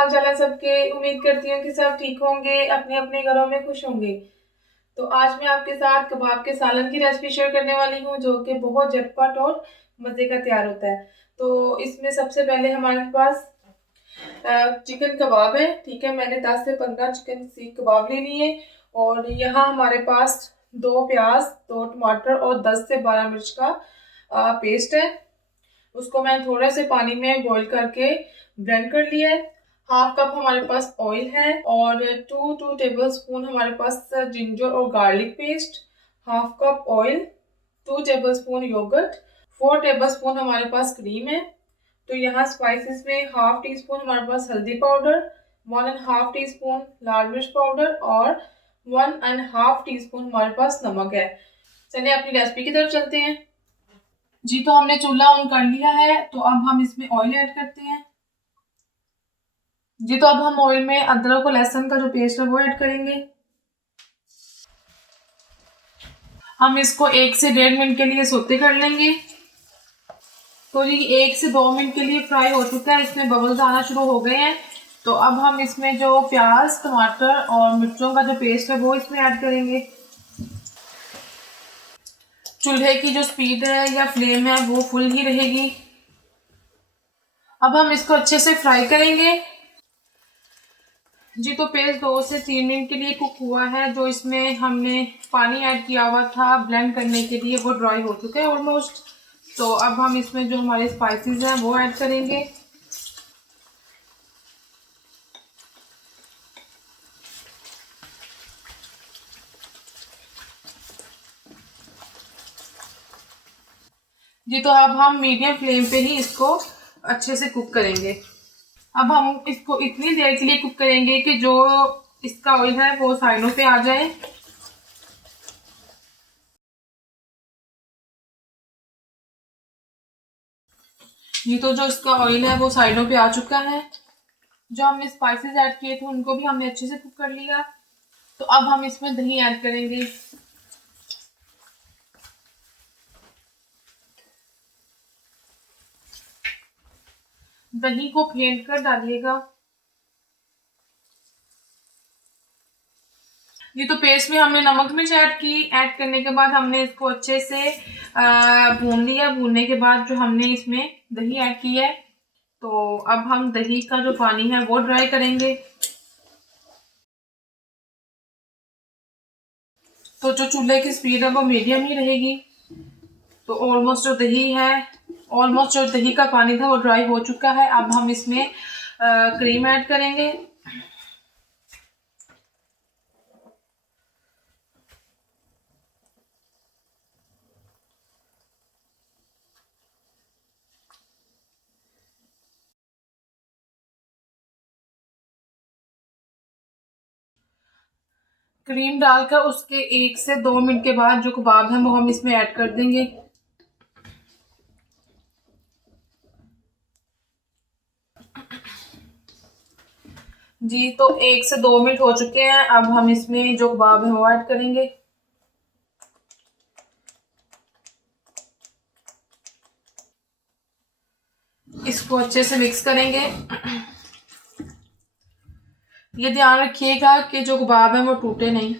हाल चाल है सबके। उम्मीद करती हूँ कि सब ठीक होंगे, अपने अपने घरों में खुश होंगे। तो आज मैं आपके साथ कबाब के सालन की रेसिपी शेयर करने वाली हूँ, जो कि बहुत झटपट और मज़े का तैयार होता है। तो इसमें सबसे पहले हमारे पास चिकन कबाब है। ठीक है, मैंने 10 से 15 चिकन सीख कबाब ले लिए और यहाँ हमारे पास 2 प्याज, 2 टमाटर और 10 से 12 मिर्च का पेस्ट है। उसको मैंने थोड़े से पानी में बॉईल करके ब्लेंड कर लिया है। हाफ कप हमारे पास ऑयल है और 2 टेबल स्पून हमारे पास जिंजर और garlic paste, half cup oil, 2 tablespoon yogurt, 4 tablespoon हमारे पास क्रीम है। तो यहाँ स्पाइसेस में हाफ टी स्पून हमारे पास हल्दी पाउडर, 1.5 टी स्पून लाल मिर्च पाउडर और 1.5 टी स्पून हमारे पास नमक है। चलिए अपनी रेसिपी की तरफ चलते हैं। जी, तो हमने चूल्हा ऑन कर लिया है, तो अब हम इसमें ऑयल ऐड करते हैं। जी, तो अब हम ऑयल में अदरक और लहसुन का जो पेस्ट है वो ऐड करेंगे। हम इसको 1 से 1.5 मिनट के लिए सौते कर लेंगे। तो जी 1 से 2 मिनट के लिए फ्राई हो चुका है, इसमें बबल्स आना शुरू हो गए हैं। तो अब हम इसमें जो प्याज, टमाटर और मिर्चों का जो पेस्ट है वो इसमें ऐड करेंगे। चूल्हे की जो स्पीड है या फ्लेम है वो फुल ही रहेगी। अब हम इसको अच्छे से फ्राई करेंगे। जी, तो पेस्ट 2 से 3 मिनट के लिए कुक हुआ है। जो इसमें हमने पानी ऐड किया हुआ था ब्लेंड करने के लिए वो ड्राई हो चुका है ऑलमोस्ट। तो अब हम इसमें जो हमारे स्पाइसेस हैं वो ऐड करेंगे। जी, तो अब हम मीडियम फ्लेम पे ही इसको अच्छे से कुक करेंगे। अब हम इसको इतनी देर के लिए कुक करेंगे कि जो इसका ऑयल है वो साइडों पे आ जाए। ये तो जो इसका ऑयल है वो साइडों पे आ चुका है। जो हमने स्पाइसेस ऐड किए थे उनको भी हमने अच्छे से कुक कर लिया। तो अब हम इसमें दही ऐड करेंगे। दही को फेंट कर डालिएगा। ये तो पेस्ट में हमने नमक मिर्च ऐड की। ऐड करने के बाद हमने इसको अच्छे से भून लिया। भूनने के बाद जो हमने इसमें दही ऐड की है, तो अब हम दही का जो पानी है वो ड्राई करेंगे। तो जो चूल्हे की स्पीड है वो मीडियम ही रहेगी। तो ऑलमोस्ट जो दही का पानी था वो ड्राई हो चुका है। अब हम इसमें क्रीम ऐड करेंगे। क्रीम डालकर उसके 1 से 2 मिनट के बाद जो कबाब है वो हम इसमें ऐड कर देंगे। जी, तो 1 से 2 मिनट हो चुके हैं। अब हम इसमें जो कबाब है वो ऐड करेंगे। इसको अच्छे से मिक्स करेंगे। ये ध्यान रखिएगा कि जो कबाब है वो टूटे नहीं।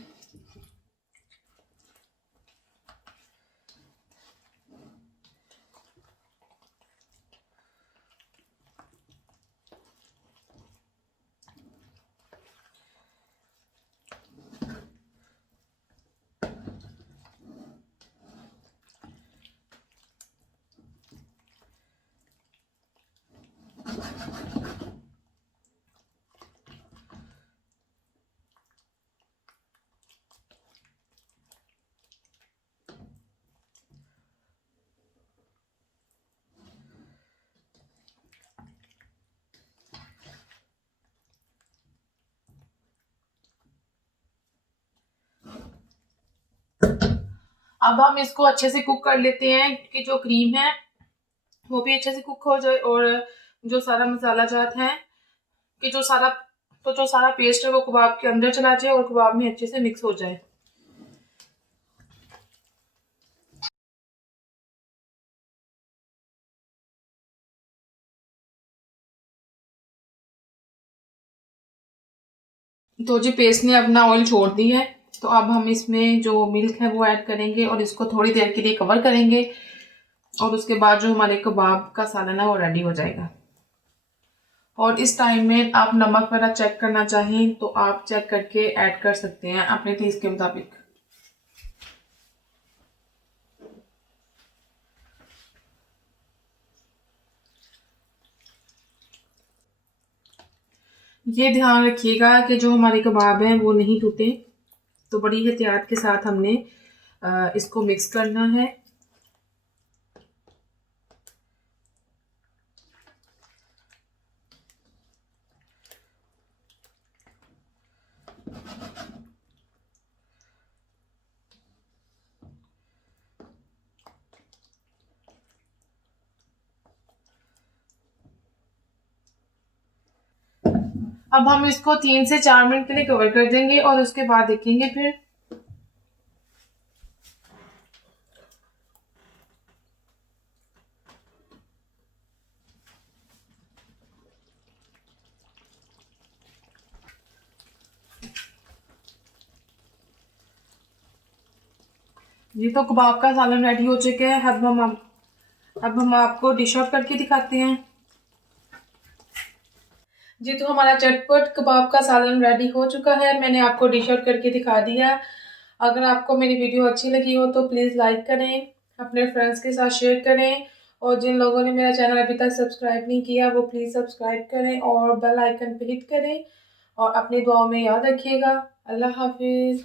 अब हम इसको अच्छे से कुक कर लेते हैं कि जो क्रीम है वो भी अच्छे से कुक हो जाए और जो सारा मसाला जात है कि जो सारा पेस्ट है वो कबाब के अंदर चला जाए और कबाब में अच्छे से मिक्स हो जाए। तो जी पेस्ट ने अपना ऑयल छोड़ दी है। तो अब हम इसमें जो मिल्क है वो ऐड करेंगे और इसको थोड़ी देर के लिए कवर करेंगे और उसके बाद जो हमारे कबाब का सालन है वो रेडी हो जाएगा। और इस टाइम में आप नमक वगैरह चेक करना चाहें तो आप चेक करके ऐड कर सकते हैं अपने टेस्ट के मुताबिक। ये ध्यान रखिएगा कि जो हमारे कबाब हैं वो नहीं टूटे। तो बड़ी एहतियात के साथ हमने इसको मिक्स करना है। अब हम इसको 3 से 4 मिनट के लिए कवर कर देंगे और उसके बाद देखेंगे फिर। ये तो कबाब का सालन रेडी हो चुका है। अब हम आपको डिश आउट करके दिखाते हैं। जी तो हमारा चटपट कबाब का सालन रेडी हो चुका है। मैंने आपको डिश आउट करके दिखा दिया। अगर आपको मेरी वीडियो अच्छी लगी हो तो प्लीज़ लाइक करें, अपने फ्रेंड्स के साथ शेयर करें और जिन लोगों ने मेरा चैनल अभी तक सब्सक्राइब नहीं किया वो प्लीज़ सब्सक्राइब करें और बेल आइकन पे हिट करें और अपनी दुआओं में याद रखिएगा। अल्लाह हाफिज़।